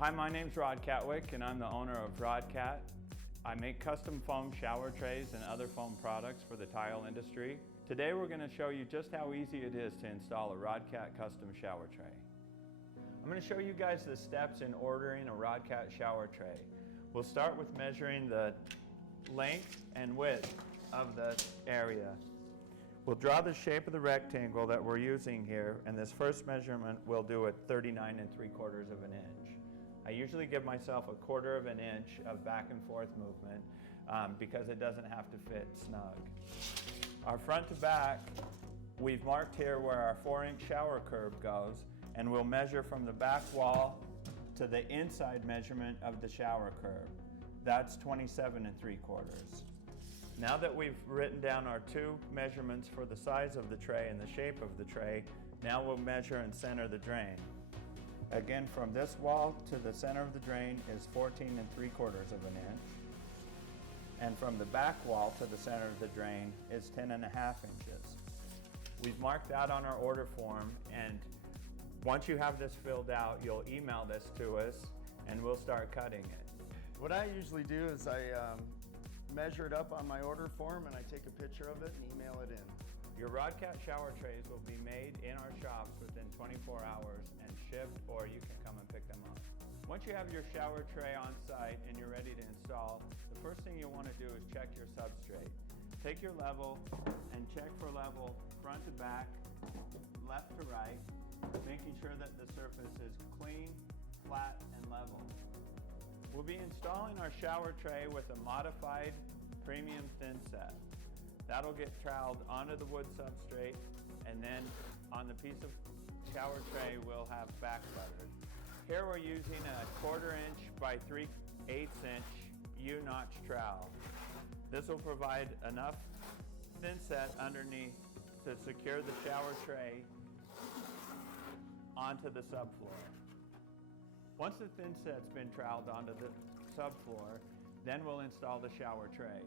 Hi, my name's RodKat, and I'm the owner of RodKat. I make custom foam shower trays and other foam products for the tile industry. Today we're going to show you just how easy it is to install a RodKat custom shower tray. I'm going to show you guys the steps in ordering a RodKat shower tray. We'll start with measuring the length and width of the area. We'll draw the shape of the rectangle that we're using here, and this first measurement we'll do at 39 3/4 of an inch. I usually give myself 1/4 of an inch of back and forth movement because it doesn't have to fit snug. Our front to back, we've marked here where our 4-inch shower curb goes, and we'll measure from the back wall to the inside measurement of the shower curb. That's 27 3/4. Now that we've written down our two measurements for the size of the tray and the shape of the tray, now we'll measure and center the drain. Again, from this wall to the center of the drain is 14 3/4 of an inch. And from the back wall to the center of the drain is 10 1/2 inches. We've marked that on our order form, and once you have this filled out, you'll email this to us and we'll start cutting it. What I usually do is I measure it up on my order form and I take a picture of it and email it in. Your RodKat shower trays will be made in our shops within 24 hours and shipped, or you can come and pick them up. Once you have your shower tray on site and you're ready to install, the first thing you'll want to do is check your substrate. Take your level and check for level front to back, left to right, making sure that the surface is clean, flat, and level. We'll be installing our shower tray with a modified premium thin set. That'll get troweled onto the wood substrate, and then on the piece of shower tray we'll have back buttered. Here we're using a 1/4 inch by 3/8 inch U-notch trowel. This will provide enough thin set underneath to secure the shower tray onto the subfloor. Once the thin set's been troweled onto the subfloor, then we'll install the shower tray.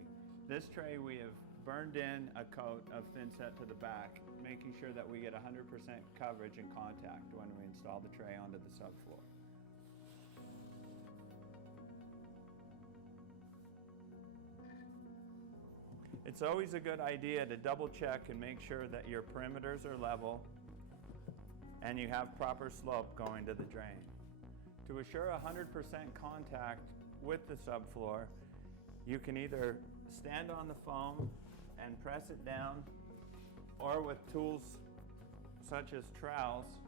This tray we have burned in a coat of thin set to the back, making sure that we get 100% coverage and contact when we install the tray onto the subfloor. It's always a good idea to double check and make sure that your perimeters are level and you have proper slope going to the drain. To assure 100% contact with the subfloor, you can either stand on the foam and press it down, or with tools such as trowels,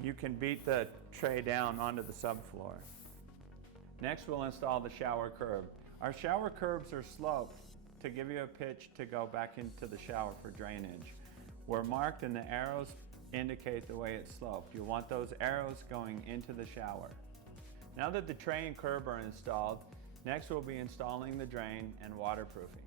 you can beat the tray down onto the subfloor. Next, we'll install the shower curb. Our shower curbs are sloped to give you a pitch to go back into the shower for drainage. We're marked and the arrows indicate the way it's sloped. You want those arrows going into the shower. Now that the tray and curb are installed, next we'll be installing the drain and waterproofing.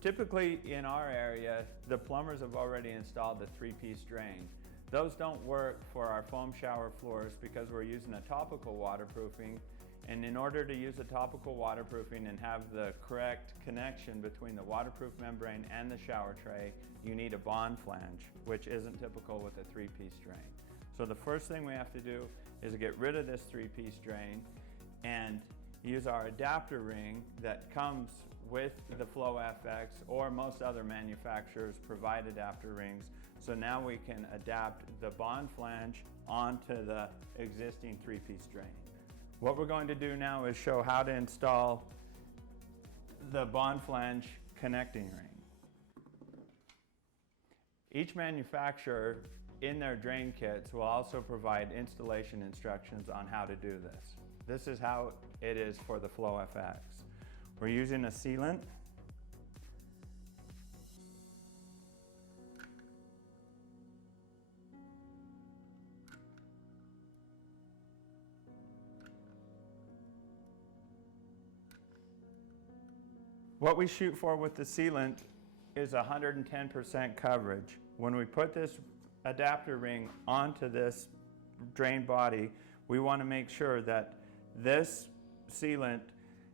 Typically in our area, the plumbers have already installed the 3-piece drain. Those don't work for our foam shower floors because we're using a topical waterproofing, and in order to use a topical waterproofing and have the correct connection between the waterproof membrane and the shower tray, you need a bond flange, which isn't typical with a 3-piece drain. So the first thing we have to do is get rid of this 3-piece drain and use our adapter ring that comes with the FloFX, or most other manufacturers provide adapter rings. So now we can adapt the bond flange onto the existing 3-piece drain. What we're going to do now is show how to install the bond flange connecting ring. Each manufacturer in their drain kits will also provide installation instructions on how to do this. This is how it is for the FloFX. We're using a sealant. What we shoot for with the sealant is 110% coverage. When we put this adapter ring onto this drain body, we want to make sure that this sealant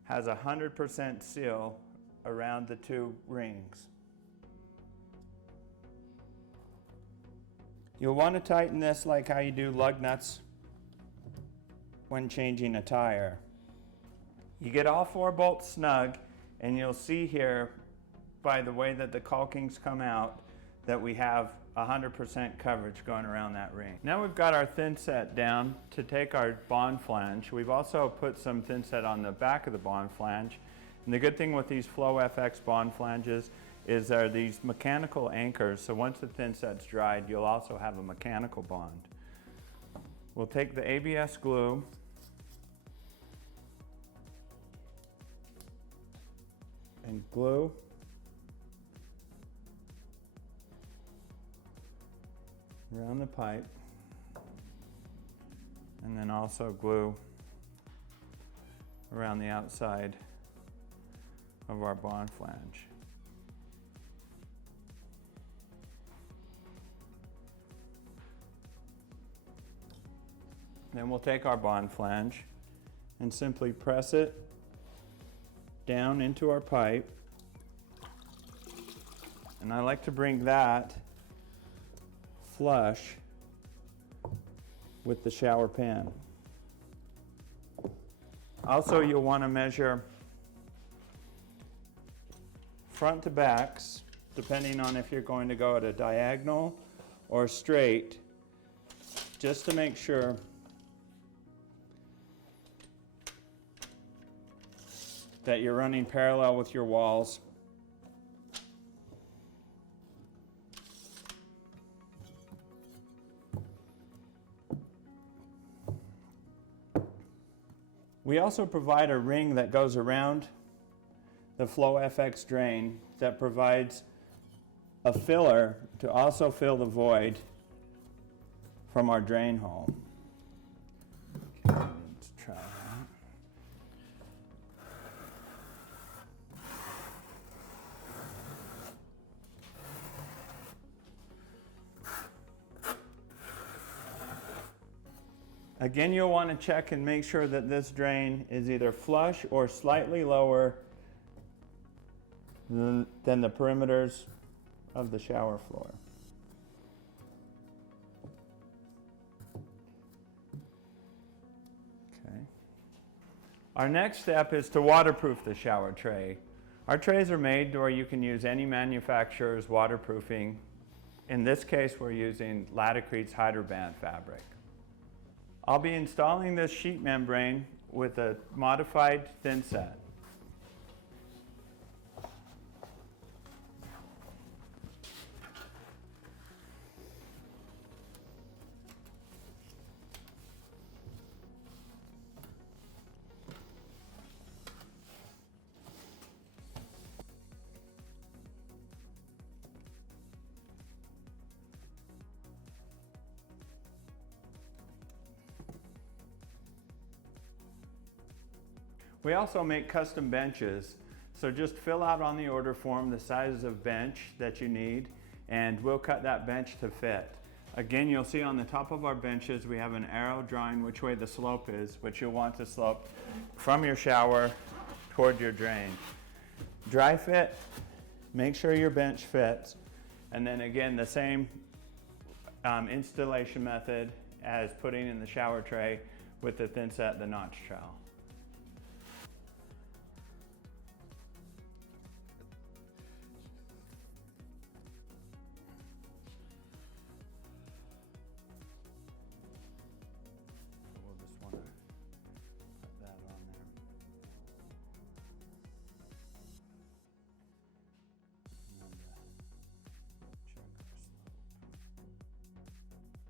has 100% seal around the two rings. You'll want to tighten this like how you do lug nuts when changing a tire. You get all 4 bolts snug, and you'll see here by the way that the caulkings come out that we have 100% coverage going around that ring. Now we've got our thin set down to take our bond flange. We've also put some thin set on the back of the bond flange. And the good thing with these FloFX bond flanges is there are these mechanical anchors, so once the thin set's dried, you'll also have a mechanical bond. We'll take the ABS glue and glue around the pipe, and then also glue around the outside of our bond flange. Then we'll take our bond flange and simply press it down into our pipe, and I like to bring that flush with the shower pan. Also, you'll want to measure front to backs, depending on if you're going to go at a diagonal or straight, just to make sure that you're running parallel with your walls. We also provide a ring that goes around the FloFX drain that provides a filler to also fill the void from our drain hole. Okay, let's try that. Again, you'll want to check and make sure that this drain is either flush or slightly lower than the perimeters of the shower floor. Okay. Our next step is to waterproof the shower tray. Our trays are made to where you can use any manufacturer's waterproofing. In this case, we're using Laticrete's Hydroband fabric. I'll be installing this sheet membrane with a modified thin set. We also make custom benches, so just fill out on the order form the size of bench that you need, and we'll cut that bench to fit. Again, you'll see on the top of our benches we have an arrow drawing which way the slope is, which you'll want to slope from your shower toward your drain. Dry fit, make sure your bench fits, and then again the same installation method as putting in the shower tray with the thin set, the notch trowel.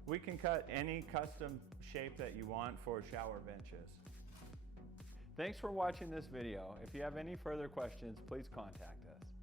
We can cut any custom shape that you want for shower benches. Thanks for watching this video. If you have any further questions, please contact us.